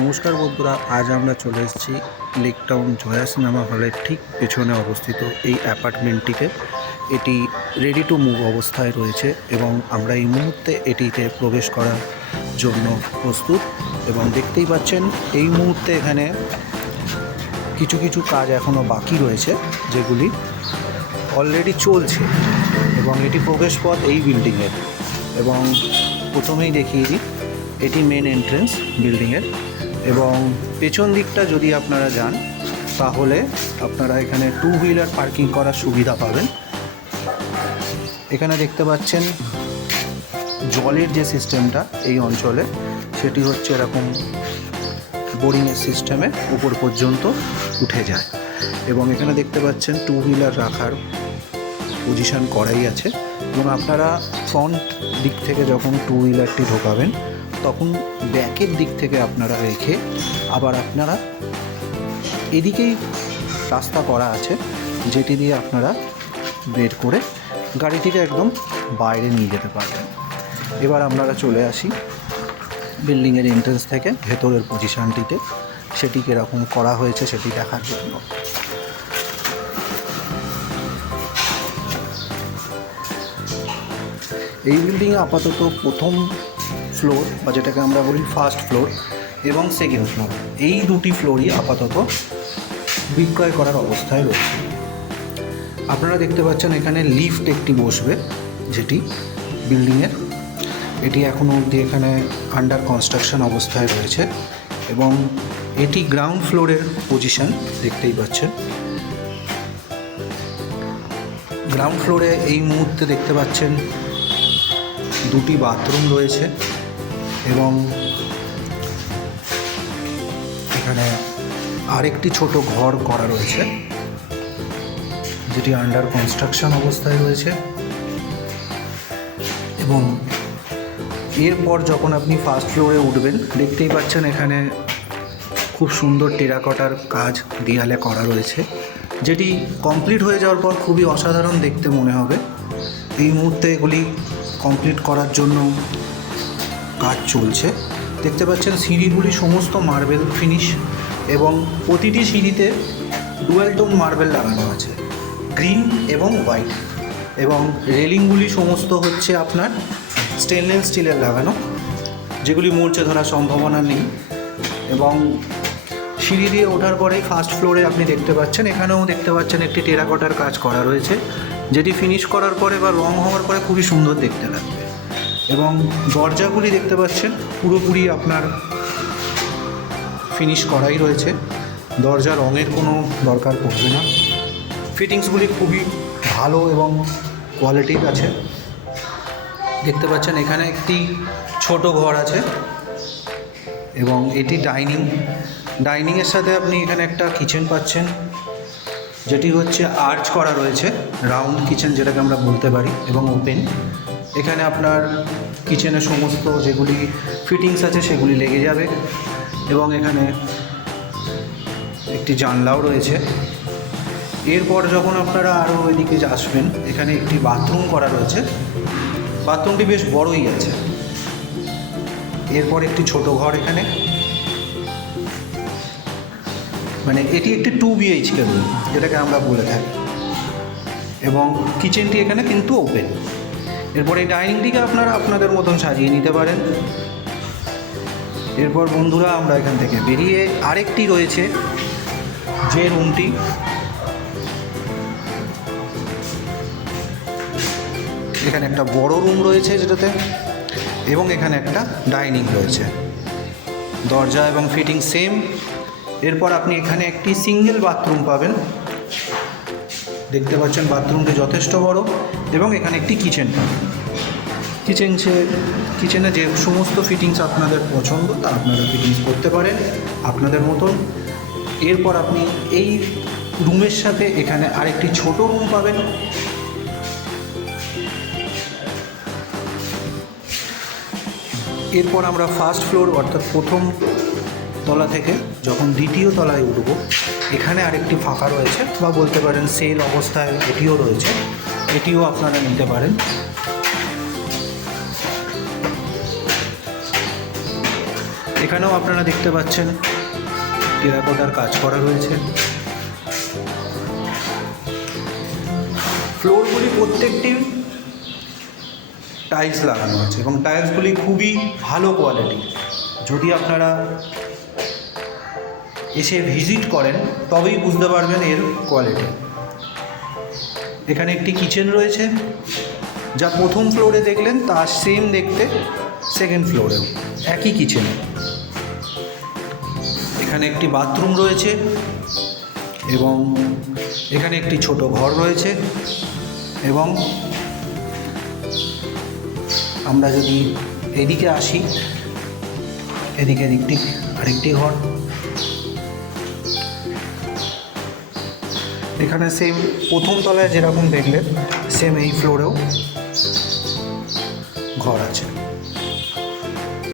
নমস্কার বন্ধুরা, আজ আমরা চলে এসেছি লেক টাউন জয়া সিনেমা হলের ঠিক পেছনে অবস্থিত এই অ্যাপার্টমেন্টটিতে। এটি রেডি টু মুভ অবস্থায় রয়েছে এবং আমরা এই মুহূর্তে এটিতে প্রবেশ করার জন্য প্রস্তুত। এবং দেখতেই পাচ্ছেন এই মুহূর্তে এখানে কিছু কিছু কাজ এখনও বাকি রয়েছে, যেগুলি অলরেডি চলছে। এবং এটি প্রবেশপথ এই বিল্ডিংয়ের। এবং প্রথমেই দেখিয়ে দিই, এটি মেন এন্ট্রেন্স বিল্ডিংয়ের। এবং পেছন দিকটা যদি আপনারা যান তাহলে আপনারা এখানে টু হুইলার পার্কিং করার সুবিধা পাবেন। এখানে দেখতে পাচ্ছেন জলের যে সিস্টেমটা এই অঞ্চলে, সেটি হচ্ছে এরকম বোরিংয়ের সিস্টেমে উপর পর্যন্ত উঠে যায়। এবং এখানে দেখতে পাচ্ছেন টু হুইলার রাখার পজিশন করাই আছে। এবং আপনারা ফ্রন্ট দিক থেকে যখন টু হুইলারটি ঢোকাবেন তখন ব্যাকের দিক থেকে আপনারা রেখে আবার আপনারা এদিকেই রাস্তা করা আছে, যেটি দিয়ে আপনারা বের করে গাড়িটিকে একদম বাইরে নিয়ে যেতে পারবেন। এবার আপনারা চলে আসি বিল্ডিংয়ের এন্ট্রেন্স থেকে ভেতরের পজিশনটিতে, সেটি কীরকম করা হয়েছে সেটি দেখার জন্য। এই বিল্ডিংয়ে আপাতত প্রথম ফ্লোর বা যেটাকে আমরা বলি ফার্স্ট ফ্লোর এবং সেকেন্ড ফ্লোর, এই দুটি ফ্লোরই আপাতত বিক্রয় করার অবস্থায় রয়েছে। আপনারা দেখতে পাচ্ছেন এখানে লিফট একটি বসবে, যেটি বিল্ডিংয়ের, এটি এখনও অবধি এখানে আন্ডার কনস্ট্রাকশন অবস্থায় রয়েছে। এবং এটি গ্রাউন্ড ফ্লোরের পজিশন দেখতেই পাচ্ছেন। গ্রাউন্ড ফ্লোরে এই মুহূর্তে দেখতে পাচ্ছেন দুটি বাথরুম রয়েছে এবং এখানে আরেকটি ছোট ঘর করা রয়েছে, যেটি আন্ডার কনস্ট্রাকশন অবস্থায় রয়েছে। এবং এরপর যখন আপনি ফার্স্ট ফ্লোরে উঠবেন দেখতেই পাচ্ছেন এখানে খুব সুন্দর টেরাকোটার কাজ দেয়ালে করা রয়েছে, যেটি কমপ্লিট হয়ে যাওয়ার পর খুবই অসাধারণ দেখতে মনে হবে। এই মুহূর্তে এগুলি কমপ্লিট করার জন্য কাজ চলছে। দেখতে পাচ্ছেন সিঁড়িগুলি সমস্ত মার্বেল ফিনিশ এবং প্রতিটি সিঁড়িতে ডুয়াল টোন মার্বেল লাগানো আছে, গ্রিন এবং হোয়াইট। এবং রেলিংগুলি সমস্ত হচ্ছে আপনার স্টেনলেস স্টিলের লাগানো, যেগুলি মরচে ধরার সম্ভাবনা নেই। এবং সিঁড়ি দিয়ে ওঠার পরেই ফার্স্ট ফ্লোরে আপনি দেখতে পাচ্ছেন, এখানেও দেখতে পাচ্ছেন একটি টেরাকোটার কাজ করা রয়েছে, যেটি ফিনিশ করার পরে বা রং হওয়ার পরে খুবই সুন্দর দেখতে লাগবে। এবং দরজাগুলি দেখতে পাচ্ছেন পুরোপুরি আপনার ফিনিশ করাই রয়েছে, দরজা রঙের কোনো দরকার পড়বে না। ফিটিংসগুলি খুবই ভালো এবং কোয়ালিটির আছে। দেখতে পাচ্ছেন এখানে একটি ছোট ঘর আছে এবং এটি ডাইনিংয়ের সাথে আপনি এখানে একটা কিচেন পাচ্ছেন, যেটি হচ্ছে আর্চ করা রয়েছে, রাউন্ড কিচেন যেটাকে আমরা বলতে পারি, এবং ওপেন। এখানে আপনার কিচেনের সমস্ত যেগুলি ফিটিংস আছে সেগুলি লেগে যাবে। এবং এখানে একটি জানলাও রয়েছে। এরপর যখন আপনারা আরও ওইদিকে আসবেন, এখানে একটি বাথরুম করা রয়েছে, বাথরুমটি বেশ বড়ই আছে। এরপর একটি ছোট ঘর এখানে, মানে এটি একটি 2 BHK রুম যেটাকে আমরা বলে থাকি। এবং কিচেনটি এখানে কিন্তু ওপেন। এরপর এই ডাইনিংটিকে আপনারা আপনাদের মতন সাজিয়ে নিতে পারেন। এরপর বন্ধুরা আমরা এখান থেকে বেরিয়ে আরেকটি রয়েছে যে রুমটি, এখানে একটা বড় রুম রয়েছে যেটাতে, এবং এখানে একটা ডাইনিং রয়েছে, দরজা এবং ফিটিং সেম। এরপর আপনি এখানে একটি সিঙ্গেল বাথরুম পাবেন, দেখতে পাচ্ছেন বাথরুমটি যথেষ্ট বড়। এবং এখানে একটি কিচেন পাবেন। কিচেনে যে সমস্ত ফিটিংস আপনাদের পছন্দ তা আপনারা ফিটিংস করতে পারেন আপনাদের মতন। এরপর আপনি এই রুমের সাথে এখানে আরেকটি ছোট রুম পাবেন। এরপর আমরা ফার্স্ট ফ্লোর অর্থাৎ প্রথম তলা থেকে যখন দ্বিতীয় তলায় উঠব, এখানে আরেকটি ফাঁকা রয়েছে বা বলতে পারেন সেল অবস্থায় এটিও রয়েছে, এটিও আপনারা নিতে পারেন। এখানেও আপনারা দেখতে পাচ্ছেন টেরাকোটার কাজ করা রয়েছে। ফ্লোরগুলি প্রত্যেকটি টাইলস লাগানো আছে এবং টাইলসগুলি খুবই ভালো কোয়ালিটির। যদি আপনারা এসে ভিজিট করেন তবেই বুঝতে পারবেন এর কোয়ালিটি। এখানে একটি কিচেন রয়েছে, যা প্রথম ফ্লোরে দেখলেন তার সেম দেখতে সেকেন্ড ফ্লোরেও একই কিচেন। এখানে একটি বাথরুম রয়েছে এবং এখানে একটি ছোট ঘর রয়েছে। এবং আমরা যদি এদিকে আসি, এদিকে আরেকটি ঘর। এখানে সেম প্রথম তলায় যেরকম দেখলেন সেম এই ফ্লোরেও ঘর আছে।